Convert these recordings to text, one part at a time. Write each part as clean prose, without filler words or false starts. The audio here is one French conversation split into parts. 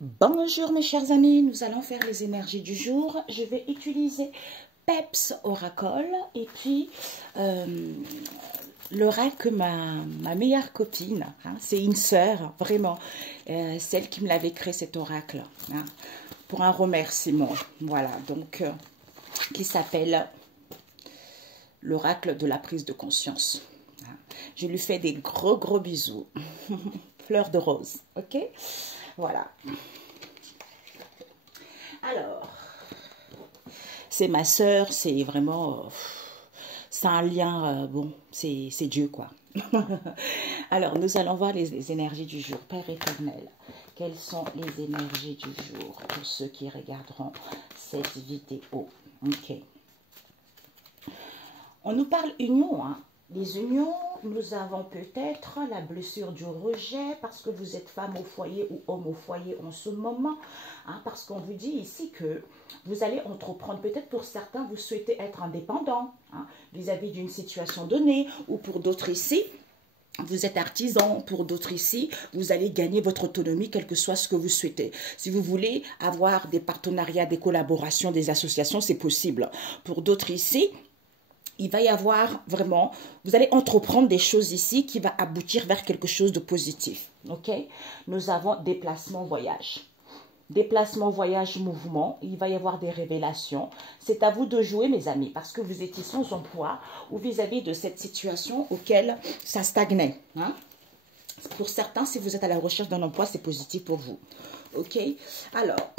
Bonjour mes chers amis, nous allons faire les énergies du jour. Je vais utiliser Peps Oracle et puis l'oracle ma meilleure copine, hein, c'est une sœur, vraiment, celle qui me l'avait créé cet oracle, hein, pour un remerciement, voilà, donc qui s'appelle l'oracle de la prise de conscience. Hein. Je lui fais des gros bisous, fleur de rose, ok? Voilà. Alors, c'est ma sœur, c'est vraiment, c'est un lien, bon, c'est Dieu quoi. Alors, nous allons voir les énergies du jour. Père éternel, quelles sont les énergies du jour pour ceux qui regarderont cette vidéo? Ok. On nous parle union, hein. Les unions, nous avons peut-être la blessure du rejet parce que vous êtes femme au foyer ou homme au foyer en ce moment. Hein, parce qu'on vous dit ici que vous allez entreprendre. Peut-être pour certains, vous souhaitez être indépendant vis-à-vis d'une situation donnée. Ou pour d'autres ici, vous êtes artisan. Pour d'autres ici, vous allez gagner votre autonomie, quel que soit ce que vous souhaitez. Si vous voulez avoir des partenariats, des collaborations, des associations, c'est possible. Pour d'autres ici, il va y avoir vraiment, vous allez entreprendre des choses ici qui va aboutir vers quelque chose de positif. Ok? Nous avons déplacement, voyage. Déplacement, voyage, mouvement. Il va y avoir des révélations. C'est à vous de jouer, mes amis, parce que vous étiez sans emploi ou vis-à-vis de cette situation auquel ça stagnait. Hein? Pour certains, si vous êtes à la recherche d'un emploi, c'est positif pour vous. Ok? Alors,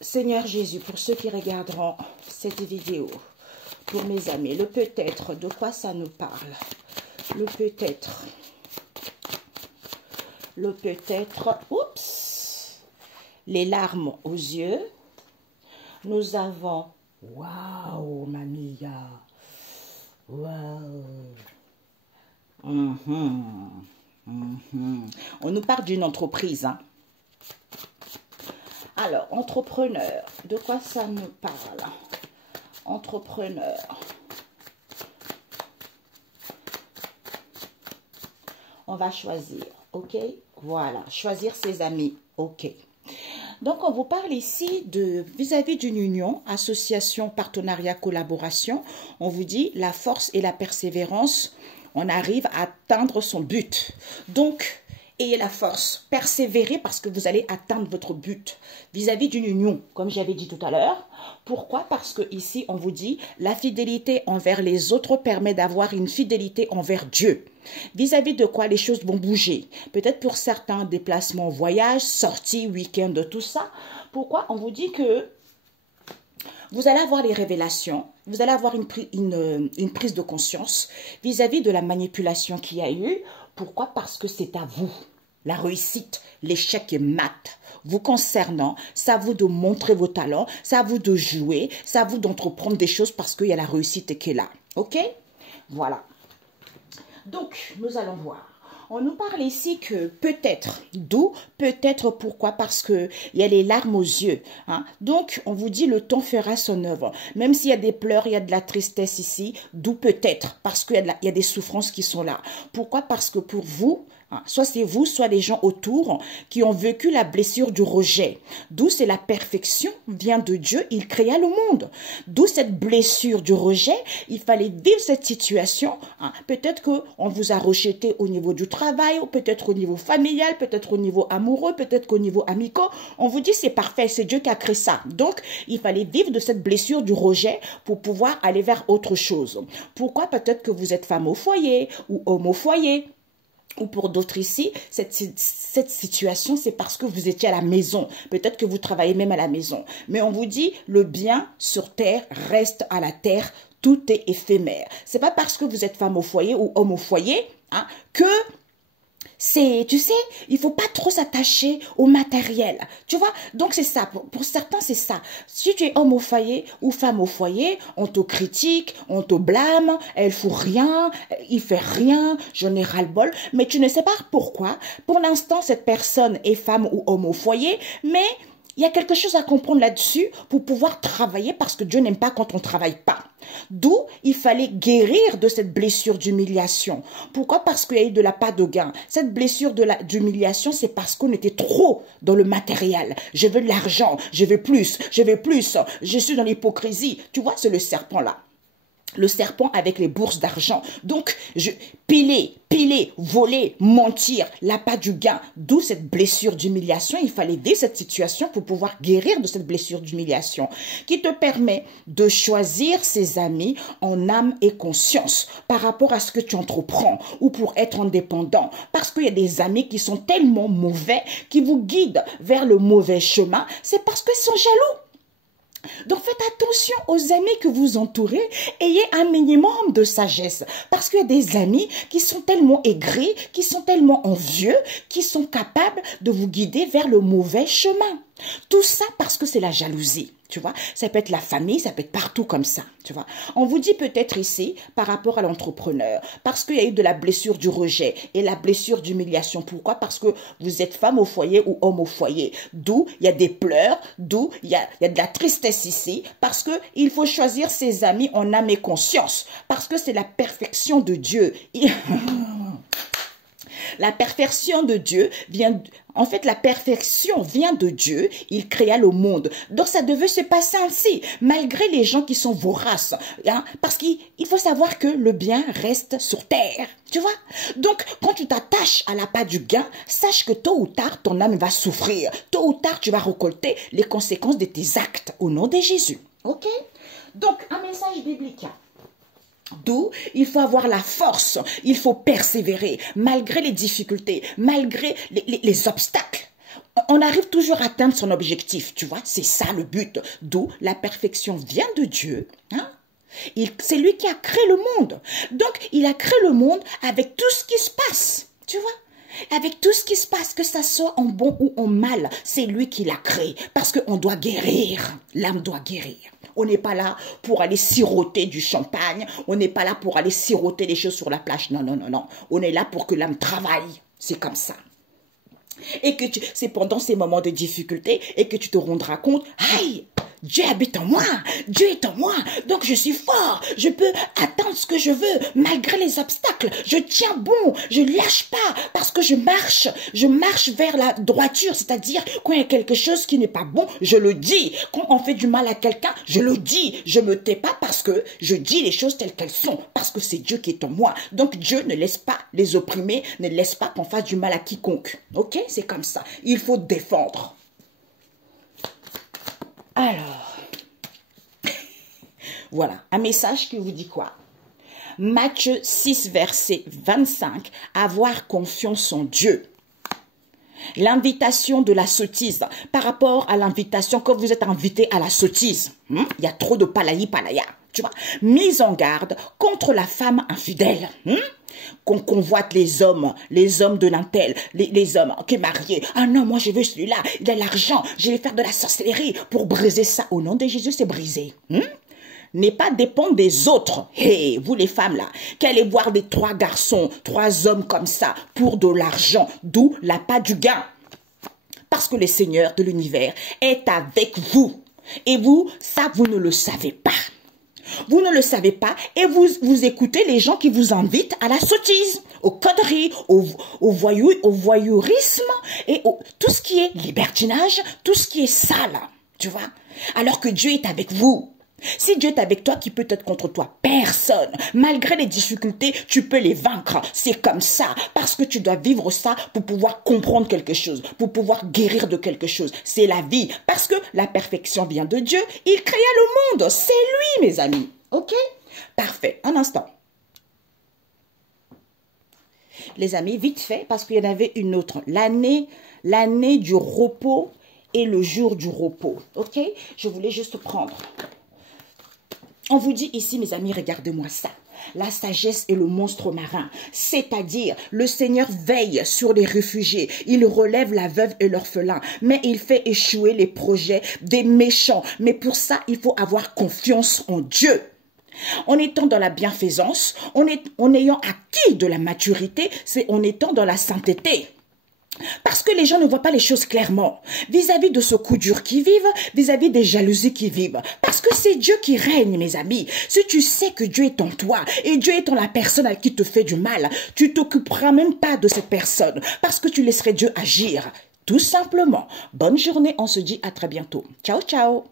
Seigneur Jésus, pour ceux qui regarderont cette vidéo, pour mes amis, le peut-être, de quoi ça nous parle? Le peut-être, oups, les larmes aux yeux. Nous avons, waouh, mamia, waouh. On nous parle d'une entreprise, hein. Alors, entrepreneur, de quoi ça nous parle? Entrepreneur. On va choisir, ok? Voilà, choisir ses amis, ok. Donc, on vous parle ici de vis-à-vis d'une union, association, partenariat, collaboration. On vous dit la force et la persévérance, on arrive à atteindre son but. Donc, ayez la force, persévérez parce que vous allez atteindre votre but vis-à-vis d'une union, comme j'avais dit tout à l'heure. Pourquoi? Parce que ici, on vous dit la fidélité envers les autres permet d'avoir une fidélité envers Dieu. Vis-à-vis de quoi les choses vont bouger. Peut-être pour certains, déplacements, voyages, sorties, week-end, tout ça. Pourquoi? On vous dit que vous allez avoir les révélations, vous allez avoir une prise de conscience vis-à-vis de la manipulation qu'il y a eu. Pourquoi? Parce que c'est à vous. La réussite, l'échec est mat. Vous concernant, c'est à vous de montrer vos talents, c'est à vous de jouer, c'est à vous d'entreprendre des choses parce qu'il y a la réussite qui est là. Ok? Voilà. Donc, nous allons voir. On nous parle ici que peut-être, d'où peut-être pourquoi, parce qu'il y a les larmes aux yeux. Hein. Donc, on vous dit le temps fera son œuvre. Même s'il y a des pleurs, il y a de la tristesse ici, d'où peut-être, parce qu'il y a des souffrances qui sont là. Pourquoi? Parce que pour vous, soit c'est vous, soit les gens autour qui ont vécu la blessure du rejet. D'où c'est la perfection vient de Dieu, il créa le monde. D'où cette blessure du rejet, il fallait vivre cette situation. Peut-être qu'on vous a rejeté au niveau du travail, ou peut-être au niveau familial, peut-être au niveau amoureux, peut-être qu'au niveau amical. On vous dit c'est parfait, c'est Dieu qui a créé ça. Donc, il fallait vivre de cette blessure du rejet pour pouvoir aller vers autre chose. Pourquoi? Peut-être que vous êtes femme au foyer ou homme au foyer. Ou pour d'autres ici, cette situation, c'est parce que vous étiez à la maison. Peut-être que vous travaillez même à la maison. Mais on vous dit, le bien sur terre reste à la terre. Tout est éphémère. C'est pas parce que vous êtes femme au foyer ou homme au foyer que c'est, tu sais, il faut pas trop s'attacher au matériel. Tu vois? Donc, c'est ça. Pour certains, c'est ça. Si tu es homme au foyer ou femme au foyer, on te critique, on te blâme, elle fout rien, il fait rien, j'en ai ras-le-bol. Mais tu ne sais pas pourquoi. Pour l'instant, cette personne est femme ou homme au foyer, mais il y a quelque chose à comprendre là-dessus pour pouvoir travailler parce que Dieu n'aime pas quand on ne travaille pas. D'où il fallait guérir de cette blessure d'humiliation. Pourquoi? Parce qu'il y a eu de la part de gain. Cette blessure d'humiliation, c'est parce qu'on était trop dans le matériel. Je veux de l'argent, je veux plus, je suis dans l'hypocrisie. Tu vois, c'est le serpent là. Le serpent avec les bourses d'argent. Donc, piler, voler, mentir, l'appât du gain. D'où cette blessure d'humiliation. Il fallait vivre cette situation pour pouvoir guérir de cette blessure d'humiliation qui te permet de choisir ses amis en âme et conscience par rapport à ce que tu entreprends ou pour être indépendant. Parce qu'il y a des amis qui sont tellement mauvais, qui vous guident vers le mauvais chemin. C'est parce qu'ils sont jaloux. Donc faites attention aux amis que vous entourez, ayez un minimum de sagesse, parce qu'il y a des amis qui sont tellement aigris, qui sont tellement envieux, qui sont capables de vous guider vers le mauvais chemin. Tout ça parce que c'est la jalousie, tu vois. Ça peut être la famille, ça peut être partout comme ça, tu vois. On vous dit peut-être ici, par rapport à l'entrepreneur, parce qu'il y a eu de la blessure du rejet et la blessure d'humiliation. Pourquoi? Parce que vous êtes femme au foyer ou homme au foyer. D'où il y a des pleurs, d'où il y a de la tristesse ici, parce que il faut choisir ses amis en âme et conscience, parce que c'est la perfection de Dieu. La perfection de Dieu vient, en fait, la perfection vient de Dieu. Il créa le monde. Donc, ça devait se passer ainsi, malgré les gens qui sont voraces. Hein, parce qu'il faut savoir que le bien reste sur terre. Tu vois? Donc, quand tu t'attaches à l'appât du gain, sache que tôt ou tard, ton âme va souffrir. Tôt ou tard, tu vas récolter les conséquences de tes actes au nom de Jésus. OK? Donc, un message biblique. D'où il faut avoir la force, il faut persévérer, malgré les difficultés, malgré les obstacles. On arrive toujours à atteindre son objectif, tu vois, c'est ça le but. D'où la perfection vient de Dieu. Hein? C'est lui qui a créé le monde. Donc, il a créé le monde avec tout ce qui se passe, tu vois. Avec tout ce qui se passe, que ça soit en bon ou en mal, c'est lui qui l'a créé. Parce qu'on doit guérir, l'âme doit guérir. On n'est pas là pour aller siroter du champagne. On n'est pas là pour aller siroter les choses sur la plage. Non, non, non, non. On est là pour que l'âme travaille. C'est comme ça. Et que c'est pendant ces moments de difficulté et que tu te rendras compte, aïe, Dieu habite en moi, Dieu est en moi, donc je suis fort, je peux atteindre ce que je veux, malgré les obstacles, je tiens bon, je ne lâche pas, parce que je marche vers la droiture, c'est-à-dire quand il y a quelque chose qui n'est pas bon, je le dis, quand on fait du mal à quelqu'un, je le dis, je me tais pas parce que je dis les choses telles qu'elles sont, parce que c'est Dieu qui est en moi, donc Dieu ne laisse pas les opprimer, ne laisse pas qu'on fasse du mal à quiconque, ok, c'est comme ça, il faut défendre. Alors, voilà, un message qui vous dit quoi? Matthieu 6, verset 25, avoir confiance en Dieu. L'invitation de la sottise, par rapport à l'invitation, quand vous êtes invité à la sottise, il y a trop de palaya, tu vois, mise en garde contre la femme infidèle, qu'on convoite les hommes de l'intel, les hommes qui est marié. Ah non, moi je veux celui-là, il a l'argent, je vais faire de la sorcellerie pour briser ça. Au nom de Jésus, c'est brisé. N'est pas dépendre des autres. Hey, vous les femmes là, qui allez voir des 3 garçons, 3 hommes comme ça pour de l'argent, d'où l'appât du gain. Parce que le Seigneur de l'univers est avec vous. Et vous, ça, vous ne le savez pas. Vous ne le savez pas et vous écoutez les gens qui vous invitent à la sottise, aux conneries, au voyourisme et tout ce qui est libertinage, tout ce qui est sale, tu vois. Alors que Dieu est avec vous. Si Dieu est avec toi, qui peut être contre toi? Personne. Malgré les difficultés, tu peux les vaincre. C'est comme ça. Parce que tu dois vivre ça pour pouvoir comprendre quelque chose, pour pouvoir guérir de quelque chose. C'est la vie. Parce que la perfection vient de Dieu. Il créa le monde. C'est lui, mes amis. Ok? Parfait. Un instant. Les amis, vite fait, parce qu'il y en avait une autre. L'année du repos et le jour du repos. Ok? Je voulais juste prendre... On vous dit ici, mes amis, regardez-moi ça. La sagesse est le monstre marin. C'est-à-dire, le Seigneur veille sur les réfugiés. Il relève la veuve et l'orphelin. Mais il fait échouer les projets des méchants. Mais pour ça, il faut avoir confiance en Dieu. En étant dans la bienfaisance, en ayant acquis de la maturité, c'est en étant dans la sainteté. Parce que les gens ne voient pas les choses clairement. Vis-à-vis de ce coup dur qui vivent, vis-à-vis des jalousies qui vivent. Parce que c'est Dieu qui règne, mes amis. Si tu sais que Dieu est en toi et Dieu est en la personne à qui te fait du mal, tu t'occuperas même pas de cette personne parce que tu laisserais Dieu agir. Tout simplement. Bonne journée, on se dit à très bientôt. Ciao, ciao.